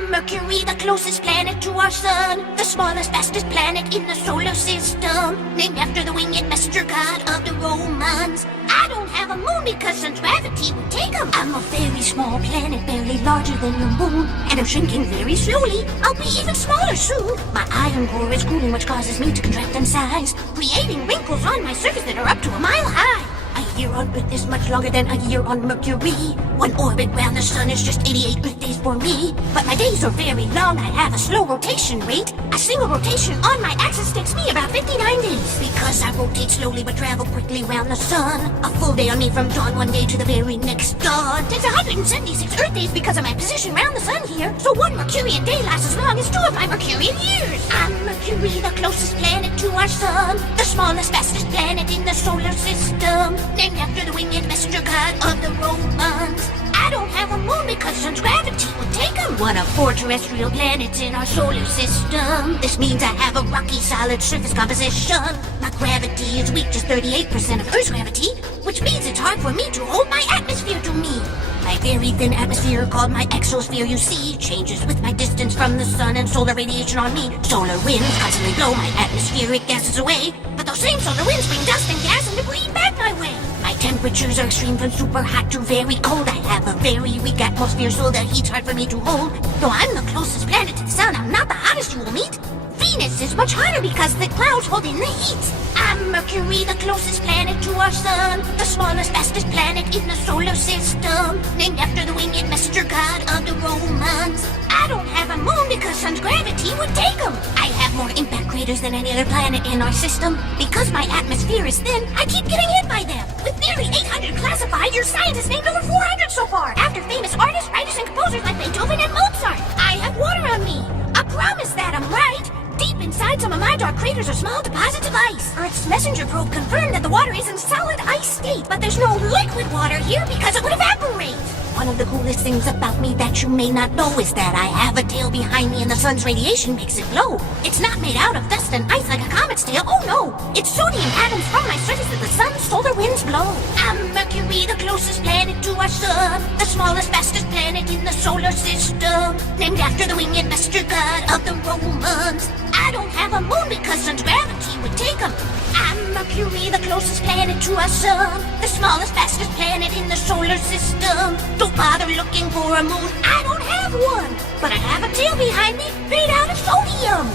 I'm Mercury, the closest planet to our sun, the smallest, fastest planet in the solar system, named after the winged messenger god of the Romans. I don't have a moon because sun's gravity would take 'em. I'm a very small planet, barely larger than the moon, and I'm shrinking very slowly. I'll be even smaller soon. My iron core is cooling, which causes me to contract in size, creating wrinkles on my surface that are up to a mile high. A year on Earth is much longer than a year on Mercury. One orbit round the sun is just 88 Earth days for me. But my days are very long, I have a slow rotation rate. A single rotation on my axis takes me about 59 days. Because I rotate slowly but travel quickly round the sun. A full day on me from dawn one day to the very next dawn takes 176 Earth days because of my position round the sun here. So one Mercurian day lasts as long as 2 of my Mercurian years. I'm Mercury, the closest planet to our sun, the smallest, fastest planet in the solar system, named after the winged messenger god of the Romans. I don't have a moon because sun's gravity would take 'em. One of 4 terrestrial planets in our solar system. This means I have a rocky, solid surface composition. My gravity is weak, just 38% of Earth's gravity, which means it's hard for me to hold my atmosphere to me. My very thin atmosphere, called my exosphere, you see, changes with my distance from the sun and solar radiation on me. Solar winds constantly blow my atmospheric gases away, but those same solar winds bring dust and gas and debris back my way. My temperatures are extreme from super hot to very cold. I have a very weak atmosphere, so the heat's hard for me to hold. Though I'm the closest planet to the sun, I'm not the hottest you will meet. Venus is much hotter because the clouds hold in the heat. I'm Mercury, the closest planet to our sun, the smallest, fastest planet in the solar system, named after the winged messenger god of the Romans. I don't have a moon because sun's gravity would take 'em. I have more impact craters than any other planet in our system. Because my atmosphere is thin, I keep getting hit by them. With nearly 800 classified, your science has named over 400 so far, after famous artists, writers, and composers like Beethoven and Mozart. I have water on me. A promise that I'm right. Deep inside some of my dark craters are small deposits of ice. Earth's messenger probe confirmed that the water is in solid ice state, but there's no liquid water here because it would evaporate. One of the coolest things about me that you may not know is that I have a tail behind me and the sun's radiation makes it glow. It's not made out of dust and ice like a comet's tail, oh no! It's sodium atoms from my surface that the sun's solar winds blow. I'm Mercury, the closest planet to our sun, the smallest, fastest planet in the solar system, named after the winged messenger god of the Romans. I don't have a moon because sun's gravity would take 'em. I'm Mercury, the closest planet to our sun, the smallest, fastest planet in the solar system. Don't bother looking for a moon, I don't have one, but I have a tail behind me made out of sodium.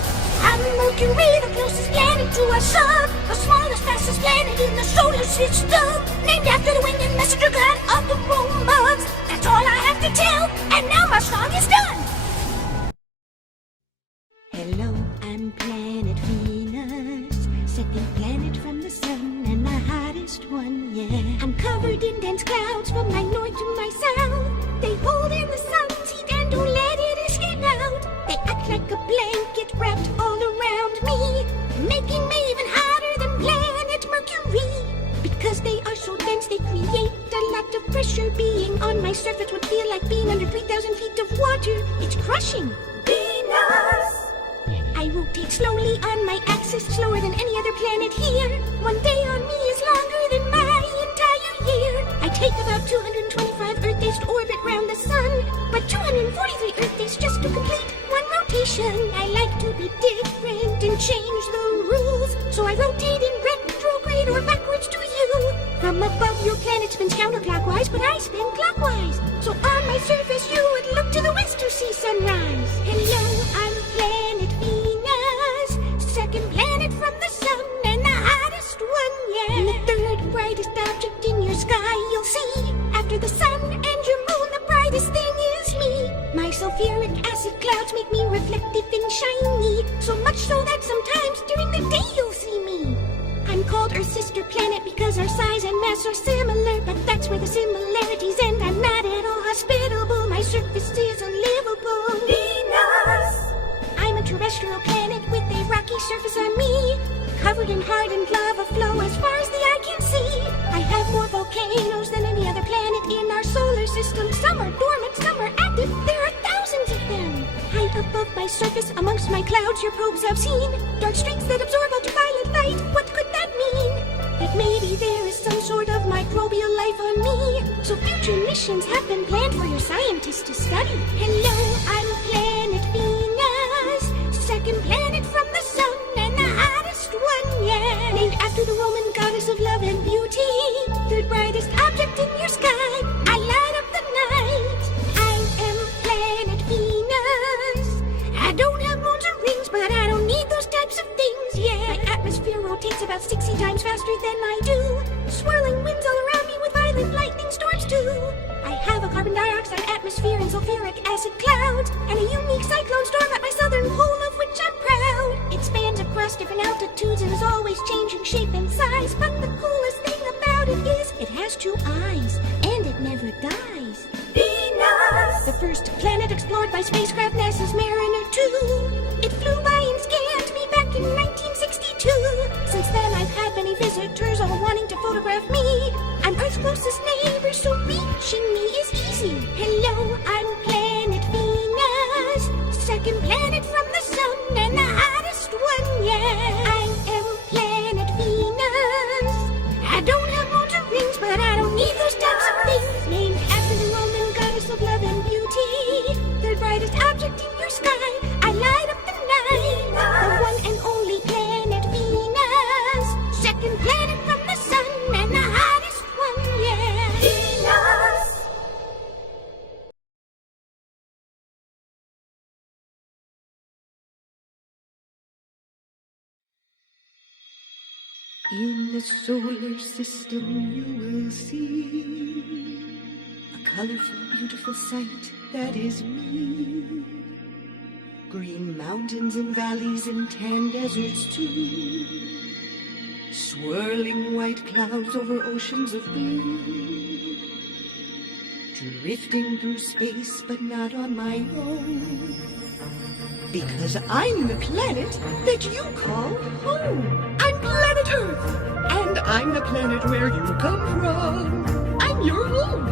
I'm Mercury, the closest planet to our sun, the smallest, fastest planet in the solar system, named after the winged messenger god of the Romans. That's all I have to tell, and now my song is done. Hello, I'm planet Venus, second planet from the sun and the hottest one, yeah. I'm covered in dense clouds from my north to my south. They hold in the sun's heat and don't let it escape out. They act like a blanket wrapped all around me, making me even hotter than planet Mercury. Because they are so dense, they create a lot of pressure. Being on my surface would feel like being under 3,000 feet of water. It's crushing. Venus! I rotate slowly on my axis, slower than any other planet here. One day on me is longer than my entire year. I take about 225 Earth days to orbit round the sun, but 243 Earth days just to complete one rotation. I like to be different and change the rules, so I rotate in retrograde or backwards to you. From above, your planet spins counterclockwise, but I spin clockwise. So on my surface, you would look to the west to see sunrise. Hello, I'm planet Venus, second planet from the sun and the hottest one, yeah. The third brightest object in your sky you'll see. After the sun and your moon, the brightest thing is me. My sulfuric acid clouds make me reflective and shiny, so much so that sometimes during the day you'll see me. I'm called Earth's sister planet because our size and mass are similar, but that's where the similarities end. I'm not at all hospitable, my surface is unlivable. Venus! I'm a terrestrial planet with a rocky surface on me, covered in hardened lava flow as far as the eye can see. I have more volcanoes than any other planet in our solar system. Some are dormant, some are active, there are thousands of them. High above my surface, amongst my clouds, your probes have seen dark streaks that absorb ultraviolet light. What could that mean? That maybe there is some sort of microbial life on me. So future missions have been planned for your scientists to study. Hello, I'm Planet the Roman goddess of love and beauty, third brightest object in your sky. I light up the night. I am planet Venus. I don't have moons or rings, but I don't need those types of things. Yeah, my atmosphere rotates about 60 times faster than I do. Swirling winds all around me with violent lightning storms too. I have a carbon dioxide atmosphere and sulfuric acid clouds, and a unique cyclone storm at my southern pole, of which I'm proud. It spans across different altitudes and is always changing shape and size. But the coolest thing about it is it has 2 eyes, and it never dies. Venus! The first planet explored by spacecraft NASA's Mariner 2. It flew by and scanned me back in 1962. Since then I've had many visitors all wanting to photograph me. I'm Earth's closest neighbor, so reaching me is easy. Hello, I'm planet Venus, second planet from the sun and the hottest one, yeah. I am planet Venus. I don't have moons or rings, but I don't need those types of things. Named after the Roman goddess of love and beauty, third brightest object in your sky. I light up the night. The one and only planet Venus, second planet from the sun and the hottest one, yeah. Venus. In the solar system you will see a colorful, beautiful sight that is me. Green mountains and valleys and tan deserts too. Swirling white clouds over oceans of blue. Drifting through space but not on my own. Because I'm the planet that you call home. I'm planet Earth, and I'm the planet where you come from. I'm your home.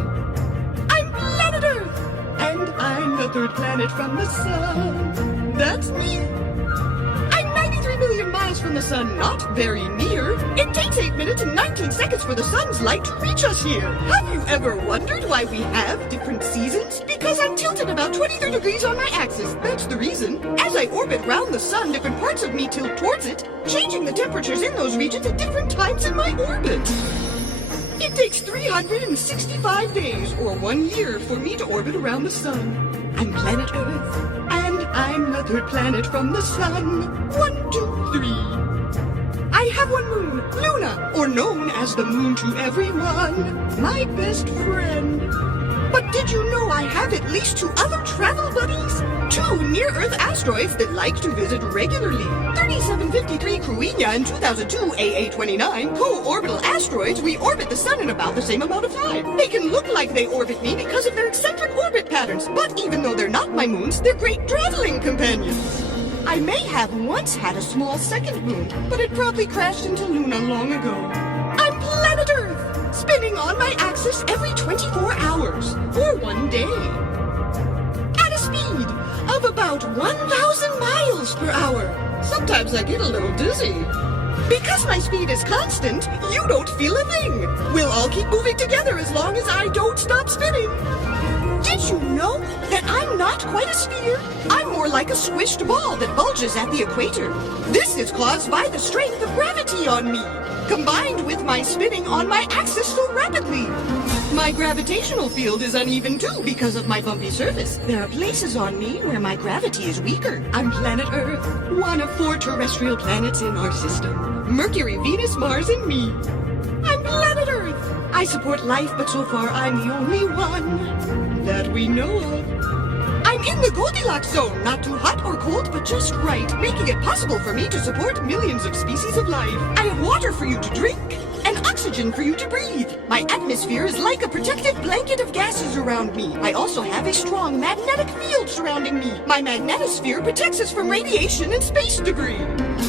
I'm planet Earth, and I'm the third planet from the sun. That's me. I'm 93 million miles from the sun, not very near. It takes 8 minutes and 19 seconds for the sun's light to reach us here. Have you ever wondered why we have different seasons? Because I'm tilted about 23 degrees on my axis. That's the reason. As I orbit round the sun, different parts of me tilt towards it, changing the temperatures in those regions at different times in my orbit. It takes 365 days, or 1 year, for me to orbit around the sun. I'm planet Earth, and I'm the third planet from the sun. 1, 2, 3. I have one moon, Luna, or known as the moon to everyone, my best friend. But did you know I have at least 2 other travel buddies? 2 near-Earth asteroids that like to visit regularly. 3753 Cruina and 2002 AA29, co-orbital asteroids. We orbit the sun in about the same amount of time. They can look like they orbit me because of their eccentric orbit patterns, but even though they're not my moons, they're great traveling companions. I may have once had a small second moon, but it probably crashed into Luna long ago. I'm planet Earth, spinning on my axis every 24 hours, or 1 day. At a speed of about 1,000 miles per hour. Sometimes I get a little dizzy. Because my speed is constant, you don't feel a thing. We'll all keep moving together as long as I don't stop spinning. Did you know that I'm not quite a sphere? I'm more like a squished ball that bulges at the equator. This is caused by the strength of gravity on me, combined with my spinning on my axis so rapidly. My gravitational field is uneven too because of my bumpy surface. There are places on me where my gravity is weaker. I'm planet Earth, one of 4 terrestrial planets in our system. Mercury, Venus, Mars, and me. I'm planet Earth. I support life, but so far I'm the only one that we know of. I'm in the Goldilocks zone, not too hot or cold, but just right, making it possible for me to support millions of species of life. I have water for you to drink, and oxygen for you to breathe. My atmosphere is like a protective blanket of gases around me. I also have a strong magnetic field surrounding me. My magnetosphere protects us from radiation and space debris.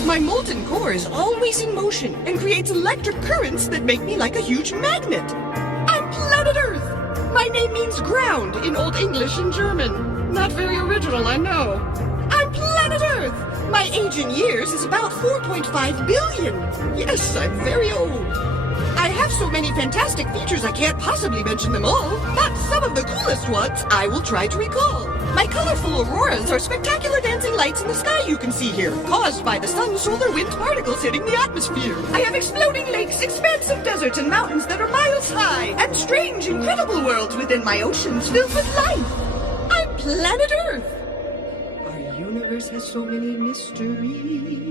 My molten core is always in motion and creates electric currents that make me like a huge magnet. I'm planet Earth. My name means ground in Old English and German. Not very original, I know. I'm planet Earth. My age in years is about 4.5 billion. Yes, I'm very old. I have so many fantastic features I can't possibly mention them all, but some of the coolest ones I will try to recall. My colorful auroras are spectacular dancing lights in the sky you can see here, caused by the sun's solar wind particles hitting the atmosphere. I have exploding lakes, expansive deserts, and mountains that are miles high, and strange, incredible worlds within my oceans filled with life. I'm planet Earth. Our universe has so many mysteries,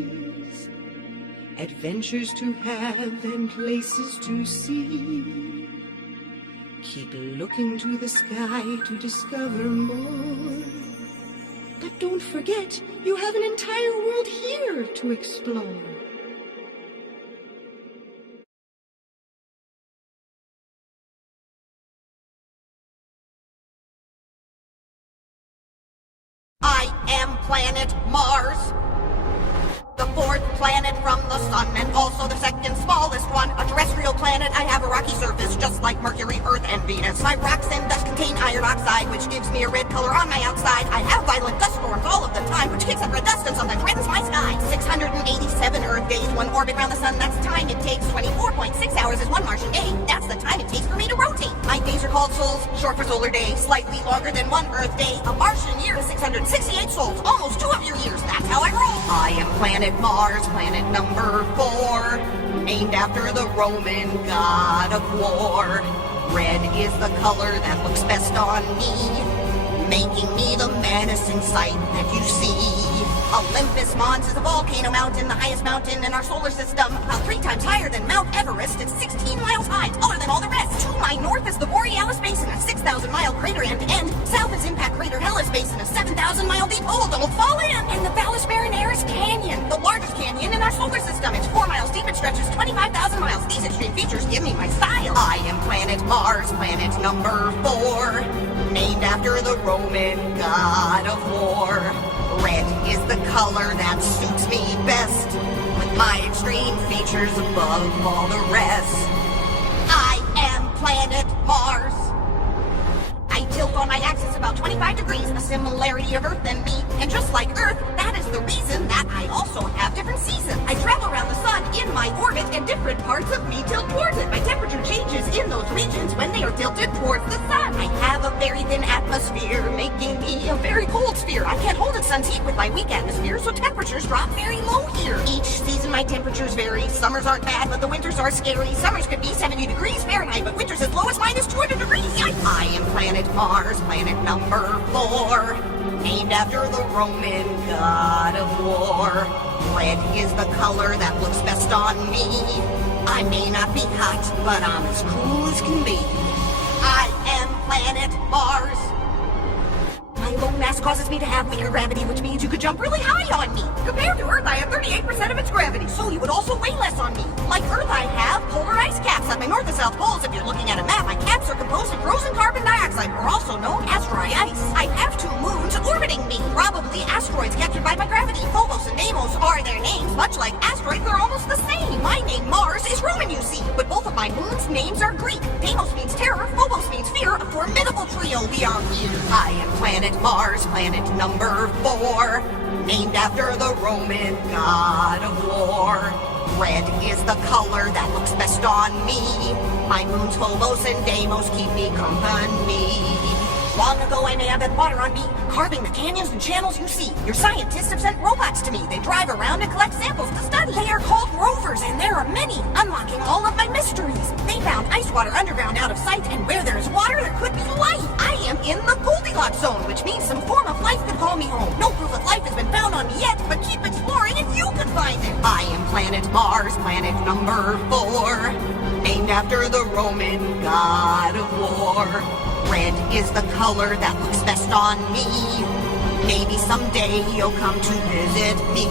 adventures to have and places to see. Keep looking to the sky to discover more. But don't forget, you have an entire world here to explore. I am planet Mars, the fourth planet from the sun, and also the second smallest one. A terrestrial planet, I have a rocky surface, just like Mercury, Earth, and Venus. My rocks and dust contain iron oxide, which gives me a red color on my outside. I have violent dust storms all of the time, which kicks up red dust and sometimes reddens my sky. 687 Earth days, one orbit around the sun, that's the time it takes. 24.6 hours is one Martian day, that's the time it takes for me to rotate. My days are called sols, short for solar day, slightly longer than one Earth day. A Martian year is 668 sols, almost 2 of your years, that's how I roll. I am planet Mars, planet number 4, named after the Roman god of war. Red is the color that looks best on me, making me the menacing sight that you see. Olympus Mons is a volcano mountain, the highest mountain in our solar system, about 3 times higher than Mount Everest. It's 16 miles high, taller than all the rest. To my north is the Borealis Basin, a 6,000-mile crater end to end. South is impact crater Hellas Basin, a 7,000-mile deep hole. Don't fall in. And the Valles Marineris Canyon, the largest canyon in our solar system. It's 4 miles deep and stretches 25,000 miles. These extreme features give me my style. I am planet Mars, planet number 4, named after the Roman god of war. Red is the color that suits me best, with my extreme features above all the rest. I am planet Mars. I tilt on my axis about 25 degrees, a similarity of Earth and me. And just like Earth, that is the reason that I also have different seasons. I travel around the sun in my orbit, and different parts of me tilt towards it. My temperature changes in those regions when they are tilted towards the sun. I have a very thin atmosphere, making me a very cold sphere. I can't hold the sun's heat with my weak atmosphere, so temperatures drop very low here. Each season my temperatures vary. Summers aren't bad, but the winters are scary. Summers could be 70 degrees Fahrenheit, but winters as low as minus 200 degrees. Yikes! I am planet Mars, planet number 4, named after the Roman god of war. Red is the color that looks best on me. I may not be hot, but I'm as cool as can be. I am planet Mars. My low mass causes me to have weaker gravity, which means you could jump really high on me. Compared to Earth, I have 38% of its gravity, so you would also weigh less on me. Like Earth, I have polar ice caps at my north and south poles. If you're looking at a map, my caps are composed of frozen carbon dioxide, or also known as dry ice. I have 2 moons orbiting me, probably asteroids captured by my gravity. Phobos and Deimos are their names. Much like asteroids, they're almost the same. My name, Mars, is Roman, you see, but both of my moons' names are Greek. Deimos means terror, Phobos means fear, a formidable trio. We are weird. I am planet Mars, planet number 4, named after the Roman god of war. Red is the color that looks best on me. My moons Phobos and Deimos keep me company. Long ago I may have had water on me, carving the canyons and channels you see. Your scientists have sent robots to me. They drive around and collect samples to study. They are called rovers, and there are many, unlocking all of my mysteries. They found ice water underground out of sight, and where there is water, there could be life. I am in the Goldilocks zone, which means some form of life could call me home. No proof of life has been found on me yet, but keep exploring if you could find it. I am planet Mars, planet number 4, named after the Roman god of war. Red is the color that looks best on me. Maybe someday you'll come to visit me.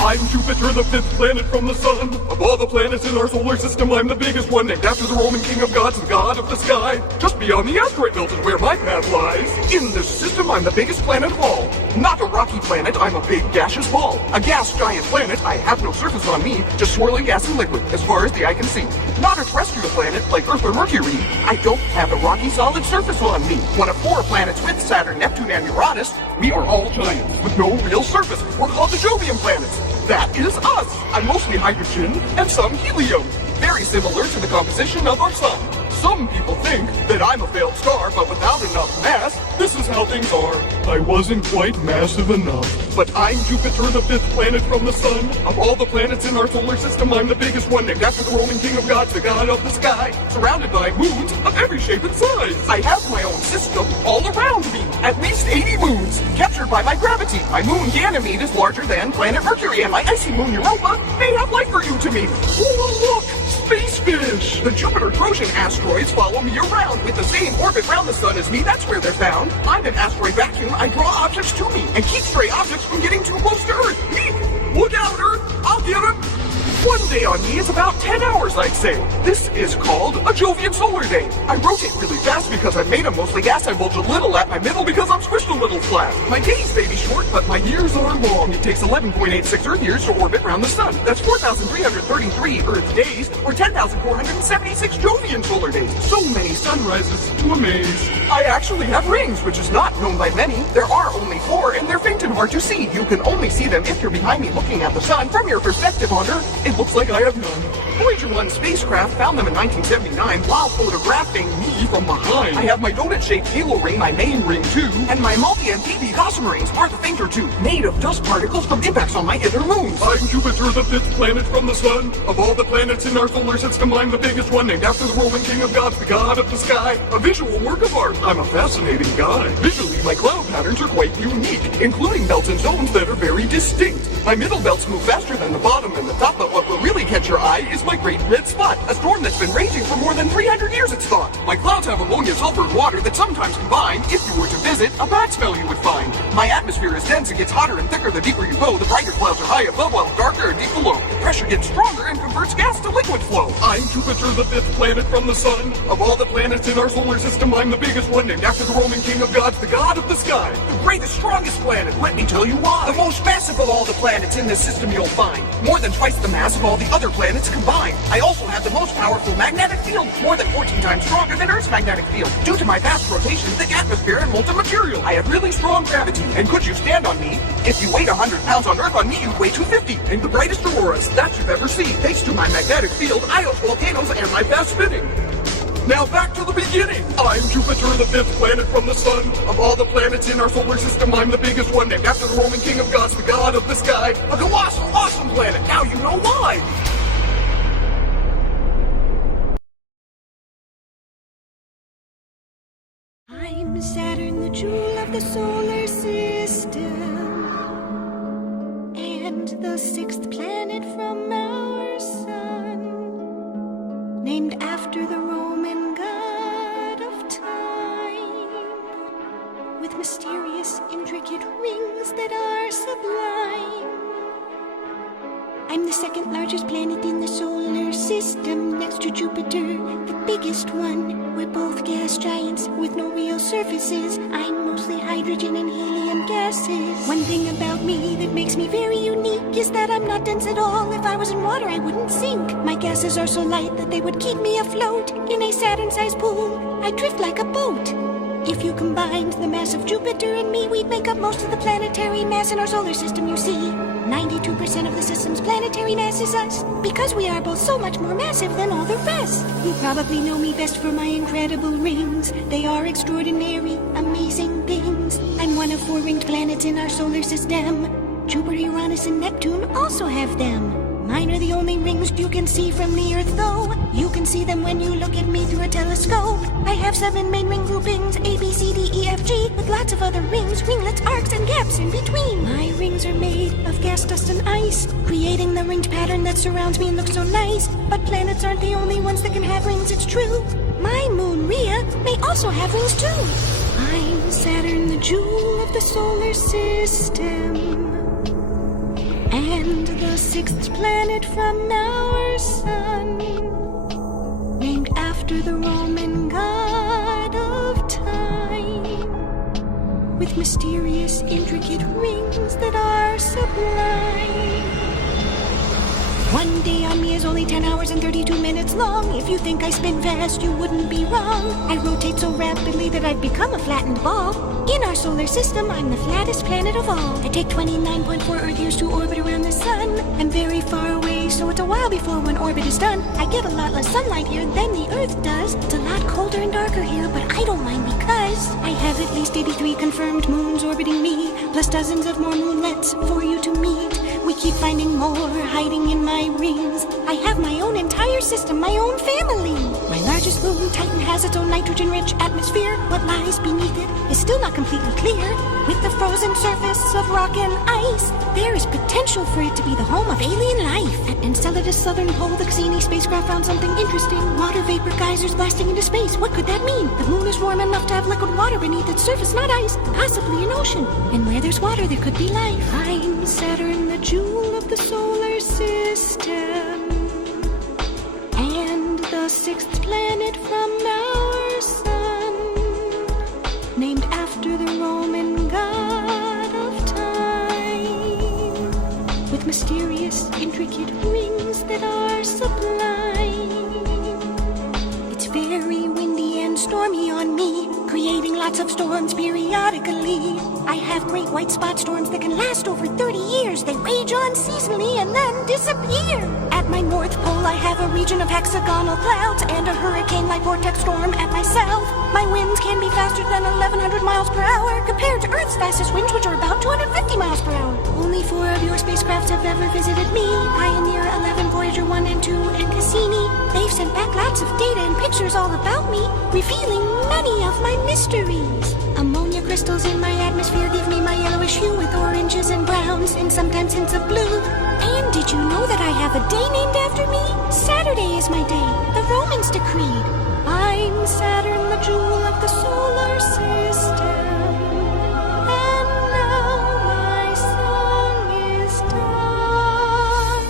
I'm Jupiter. Jupiter, the fifth planet from the sun. Of all the planets in our solar system, I'm the biggest one, named after the Roman king of gods, the god of the sky. Just beyond the asteroid belt is where my path lies. In this system, I'm the biggest planet of all. Not a rocky planet, I'm a big gaseous ball. A gas giant planet, I have no surface on me, just swirling gas and liquid, as far as the eye can see. Not a terrestrial planet, like Earth or Mercury. I don't have a rocky solid surface on me. One of 4 planets with Saturn, Neptune, and Uranus, we are all giants, with no real surface. We're called the Jovian planets. That is us. I'm mostly hydrogen, and some helium. Very similar to the composition of our sun. Some people think that I'm a failed star, but without enough mass, this is how things are. I wasn't quite massive enough. But I'm Jupiter, the fifth planet from the sun. Of all the planets in our solar system, I'm the biggest one, named after the Roman king of gods, the god of the sky. Surrounded by moons of every shape and size. I have my own system all around me. At least 80 moons, captured by my gravity. My moon Ganymede is larger than planet Mercury, and my icy moon Europa may have life for you to me. Oh, look! Space fish! The Jupiter Trojan asteroids follow me around with the same orbit round the sun as me. That's where they're found. I'm an asteroid vacuum. I draw objects to me and keep stray objects from getting too close to Earth. Me! Look out, Earth! I'll get them! One day on me is about 10 hours, I'd say. This is called a Jovian solar day. I rotate really fast because I'm made of mostly gas. I bulge a little at my middle because I'm squished a little flat. My days may be short, but my years are long. It takes 11.86 Earth years to orbit around the sun. That's 4,333 Earth days, or 10,476 Jovian solar days. So many sunrises to amaze. I actually have rings, which is not known by many. There are only 4, and they're faint and hard to see. You can only see them if you're behind me looking at the sun. From your perspective on Earth, it looks like I have none. Voyager 1 spacecraft found them in 1979 while photographing me from behind. I have my donut-shaped halo ring, my main ring too, and my multi-MPV gossamer rings worth a faint or two, made of dust particles from impacts on my inner moons. I'm Jupiter, the fifth planet from the sun. Of all the planets in our solar system, I'm the biggest one, named after the Roman king of gods, the god of the sky. A visual work of art. I'm a fascinating guy. Visually, my cloud patterns are quite unique, including belts and zones that are very distinct. My middle belts move faster than the bottom and the top, but what will really catch your eye is my great red spot, a storm that's been raging for more than 300 years, it's thought. My clouds have ammonia, sulfur, and water that sometimes combine. If you were to visit, a bad smell you would find. My atmosphere is dense, it gets hotter and thicker the deeper you go. The brighter clouds are high above while darker and deep below. The pressure gets stronger and converts gas to liquid flow. I'm Jupiter, the fifth planet from the sun. Of all the planets in our solar system, I'm the biggest one, named after the Roman king of gods, the god of the sky. The greatest, strongest planet, let me tell you why. The most massive of all the planets in this system you'll find. More than twice the mass of all the other planets combined. I also have the most powerful magnetic field, more than 14 times stronger than Earth's magnetic field. Due to my fast rotation, thick atmosphere, and molten material, I have really strong gravity. And could you stand on me? If you weighed 100 pounds on Earth, on me you'd weigh 250. And the brightest auroras that you've ever seen. Thanks to my magnetic field, I host volcanoes and my fast spinning. Now back to the beginning. I'm Jupiter, the fifth planet from the sun. Of all the planets in our solar system, I'm the biggest one, named after the Roman king of gods, the god of the sky. A colossal, awesome planet. Now you know why. I'm Saturn, the jewel of the solar system, and the 6th planet from our sun, named after the Roman god of time, with mysterious, intricate rings that are sublime. I'm the 2nd largest planet in the solar system, next to Jupiter, the biggest one. We're both gas giants with no real surfaces. I'm mostly hydrogen and helium gases. One thing about me that makes me very unique is that I'm not dense at all. If I was in water, I wouldn't sink. My gases are so light that they would keep me afloat. In a Saturn-sized pool, I drift like a boat. If you combined the mass of Jupiter and me, we'd make up most of the planetary mass in our solar system, you see. 92% of the system's planetary mass is us, because we are both so much more massive than all the rest. You probably know me best for my incredible rings. They are extraordinary, amazing things. I'm one of 4 ringed planets in our solar system. Jupiter, Uranus, and Neptune also have them. Mine are the only rings you can see from the Earth, though. You can see them when you look at me through a telescope. I have 7 main ring groupings, A, B, C, D, E, F, G, with lots of other rings, ringlets, arcs, and gaps in between. My rings are made of gas, dust, and ice, creating the ringed pattern that surrounds me and looks so nice. But planets aren't the only ones that can have rings, it's true. My moon, Rhea, may also have rings, too. I'm Saturn, the jewel of the solar system, and the sixth planet from our sun, named after the Roman god of time, with mysterious, intricate rings that are sublime. One day on me is only 10 hours and 32 minutes long. If you think I spin fast, you wouldn't be wrong. I rotate so rapidly that I've become a flattened ball. In our solar system, I'm the flattest planet of all. I take 29.4 Earth years to orbit around the sun. I'm very far away, so it's a while before one orbit is done. I get a lot less sunlight here than the Earth does. It's a lot colder and darker here, but I don't mind because I have at least 83 confirmed moons orbiting me, plus dozens of more moonlets for you to meet. We keep finding more hiding in my rings. I have my own entire system, my own family. My largest moon, Titan, has its own nitrogen-rich atmosphere. What lies beneath it is still not completely clear. With the frozen surface of rock and ice, there is potential for it to be the home of alien life. At Enceladus' southern pole, the Cassini spacecraft found something interesting. Water vapor geysers blasting into space. What could that mean? The moon is warm enough to have liquid water beneath its surface, not ice, possibly an ocean. And where there's water, there could be life. I'm Saturn, the jewel of the solar system, and the sixth planet from our sun, named after the Roman god of time, with mysterious, intricate rings that are sublime. It's very windy and stormy on me, creating lots of storms periodically. I have great white spot storms that can last over 30 years. They rage on seasonally and then disappear. At my north pole, I have a region of hexagonal clouds and a hurricane-like vortex storm at my south. My winds can be faster than 1,100 miles per hour compared to Earth's fastest winds, which are about 250 miles per hour. Only 4 of your spacecrafts have ever visited me: Pioneer 11, Voyager 1 and 2, and Cassini. They've sent back lots of data and pictures all about me, revealing many of my mysteries. Ammonia crystals in my atmosphere give me my yellowish hue with oranges and browns and sometimes hints of blue. And did you know that I have a day named after me? Saturday is my day, the Romans decreed. I'm Saturn, the jewel of the solar system. And now my song is done.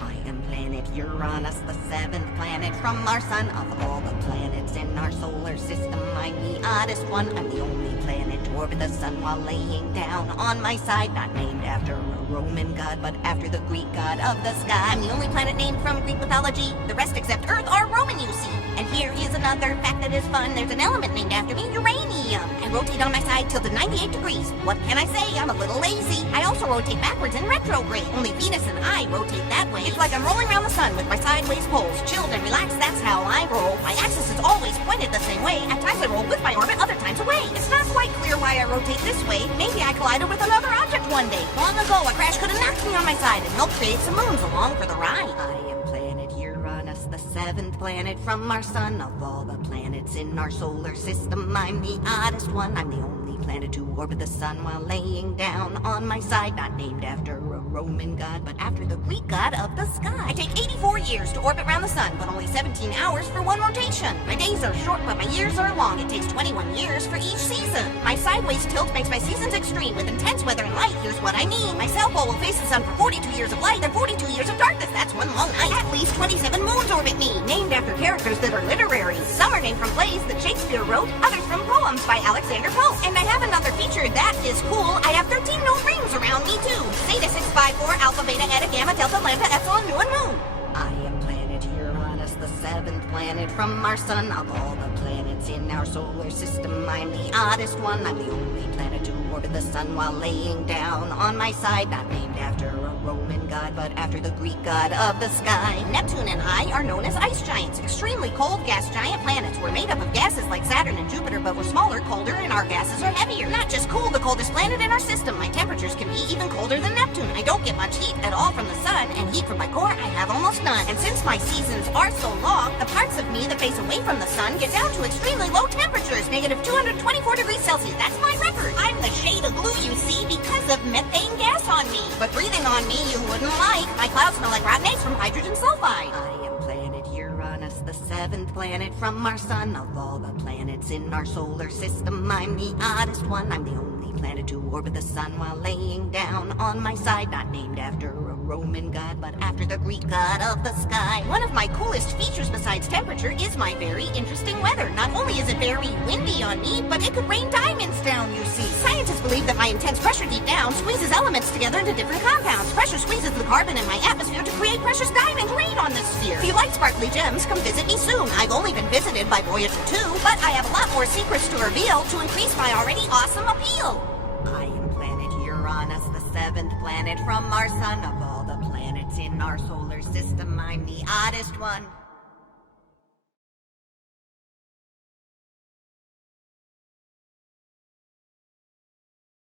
I am planet Uranus, the seventh planet from our sun. Of all the planets in our solar system, I'm the oddest one. I'm the only planet to orbit the sun while laying down on my side. Not named after a Roman god, but after the Greek god of the sky. I'm the only planet named from Greek mythology. The rest except Earth are Roman, you see. And here is another fact that is fun. There's an element named after me, uranium. I rotate on my side tilted 98 degrees. What can I say? I'm a little lazy. I also rotate backwards in retrograde. Only Venus and I rotate that way. It's like I'm rolling around the sun with my sideways poles. Chilled and relaxed, that's how I roll. My axis is always pointed the same way. At times I roll with my orbit, other times away. It's not quite clear why I rotate this way. Maybe I collided with another object one day. Long ago, a crash could have knocked me on my side and helped create some moons along for the ride. I am planet Uranus, the seventh planet from our sun. Of all the planets in our solar system, I'm the oddest one. I'm the only planet to orbit the sun while laying down on my side. Not named after a Roman god, but after the Greek god of the sky. I take 84 years to orbit around the sun, but only 17 hours for one rotation. My days are short, but my years are long. It takes 21 years for each season. My sideways tilt makes my seasons extreme. With intense weather and light, here's what I mean. My south pole will face the sun for 42 years of light and 42 years of darkness. That's one long night. At least 27 moons orbit me, named after characters that are literary. Some are named from plays that Shakespeare wrote, others from poems by Alexander Pope. And I have another feature that is cool. I have 13 known rings around me too. Zeta 654, Alpha, Beta, Eta, Gamma, Delta, Lambda, Epsilon, Nu, and Mu. I am planet Uranus, the seventh planet from our sun. Of all the planets in our solar system, I'm the oddest one. I'm the only planet to orbit the sun while laying down on my side. Not named after a Roman god, but after the Greek god of the sky. Neptune and I are known as ice giants, extremely cold gas giant planets. We're made up of gases like Saturn and Jupiter, but we're smaller, colder, and our gases are heavier. Not just cool, the coldest planet in our system. My temperatures can be even colder than Neptune. I don't get much heat at all from the sun, and heat from my core I have almost none. And since my seasons are so long, the parts of me that face away from the sun get down to extremely low temperatures, negative 224 degrees Celsius. That's my record. I'm the shade of blue you see because of methane gas on me. But breathing on me you wouldn't like. My clouds smell like rotten eggs from hydrogen sulfide. I am planet Uranus, the seventh seventh planet from our sun. Of all the planets in our solar system, I'm the oddest one. I'm the only planet to orbit the sun while laying down on my side. Not named after a Roman god, but after the Greek god of the sky. One of my coolest features besides temperature is my very interesting weather. Not only is it very windy on me, but it could rain diamonds down, you see. Scientists believe that my intense pressure deep down squeezes elements together into different compounds. Pressure squeezes the carbon in my atmosphere to create precious diamond rain on this sphere. If you like sparkly gems, come visit me soon. I've only been visited by Voyager 2, but I have a lot more secrets to reveal to increase my already awesome appeal. I am planet Uranus, the seventh planet from our sun. Of all the planets in our solar system, I'm the oddest one.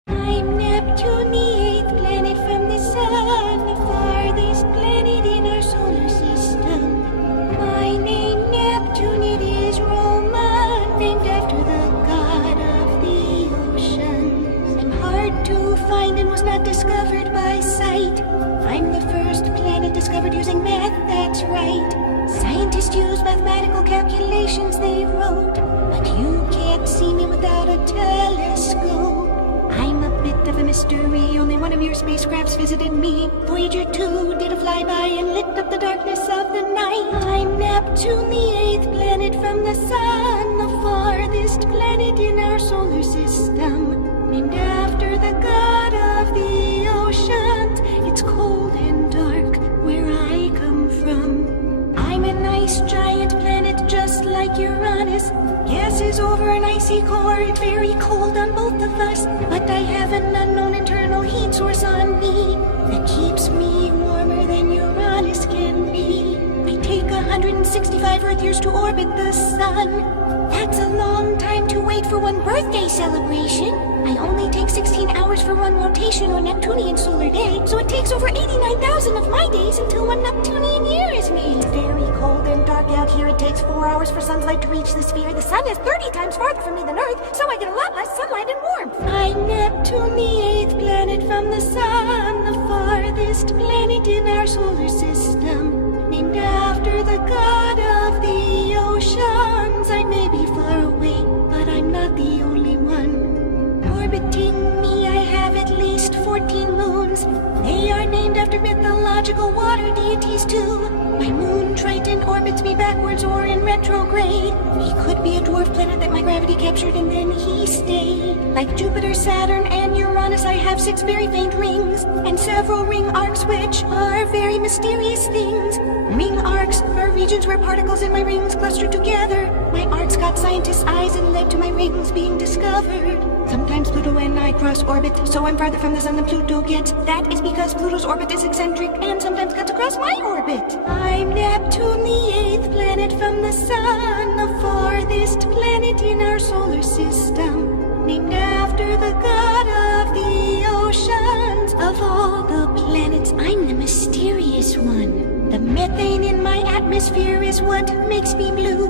I'm Neptune, the eighth planet from the sun, the farthest planet in our solar system. My name Neptune, it is Roman, named after the god of the oceans. I'm hard to find and was not discovered by sight. I'm the first planet discovered using math, that's right. Scientists use mathematical calculations they wrote, but you can't see me without a telescope. I'm a bit of a mystery, only one of your spacecrafts visited me. Voyager 2 did a flyby and lit up the darkness of the night. I'm Neptune, the eighth planet from the sun, the farthest planet in our solar system. Named after the god of the oceans, it's cold and dark where I come from. I'm an ice giant planet just like Uranus. Gases over an icy core, it's very cold on both of us. But I have an unknown internal heat source on me that keeps me warmer than Uranus can be. I take 165 Earth years to orbit the sun. That's a long time to wait for one birthday celebration. I only take 16 hours for one rotation or Neptunian solar day, so it takes over 89,000 of my days until one Neptunian year is made. It's very cold and dark out here. It takes 4 hours for sunlight to reach the sphere. The sun is 30 times farther from me than Earth, so I get a lot less sunlight and warmth. I'm Neptune, the eighth planet from the sun, the farthest planet in our solar system. Named after the god of the oceans. I may be far away, but I'm not the only one. Orbiting me, I have at least 14 moons. They are named after mythological water deities too. My moon Triton orbits me backwards or in retrograde. He could be a dwarf planet that my gravity captured and then he stayed. Like Jupiter, Saturn, and Uranus, I have 6 very faint rings and several ring arcs, which are very mysterious things. Ring arcs are regions where particles in my rings cluster together. My arcs got scientists' eyes and led to my rings being discovered. Sometimes Pluto and I cross orbit, so I'm farther from the sun than Pluto gets. That is because Pluto's orbit is eccentric and sometimes cuts across my orbit. I'm Neptune, the eighth planet from the sun, the farthest planet in our solar system. Named after the god of the oceans. Of all the planets, I'm the mysterious one. The methane in my atmosphere is what makes me blue,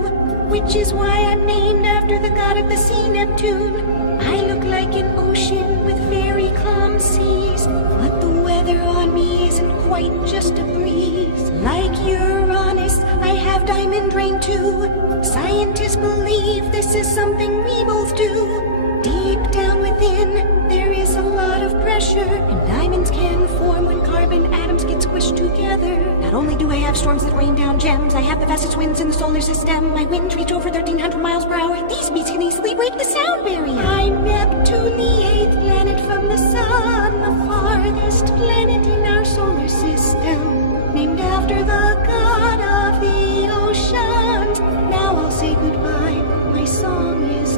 which is why I'm named after the god of the sea, Neptune. I look like an ocean with very calm seas, but the weather on me isn't quite just a breeze. Like Uranus, I have diamond rain too. Scientists believe this is something we both do. Deep down within, there is a lot of pressure, and diamonds can form when carbon atoms get squished together. Not only do I have storms that rain down gems, I have the fastest winds in the solar system. My winds reach over 1,300 miles per hour. These speeds can easily break the sound barrier. I'm Neptune, the eighth planet from the sun, the farthest planet in our solar system. Named after the god of the oceans. Now I'll say goodbye. My song is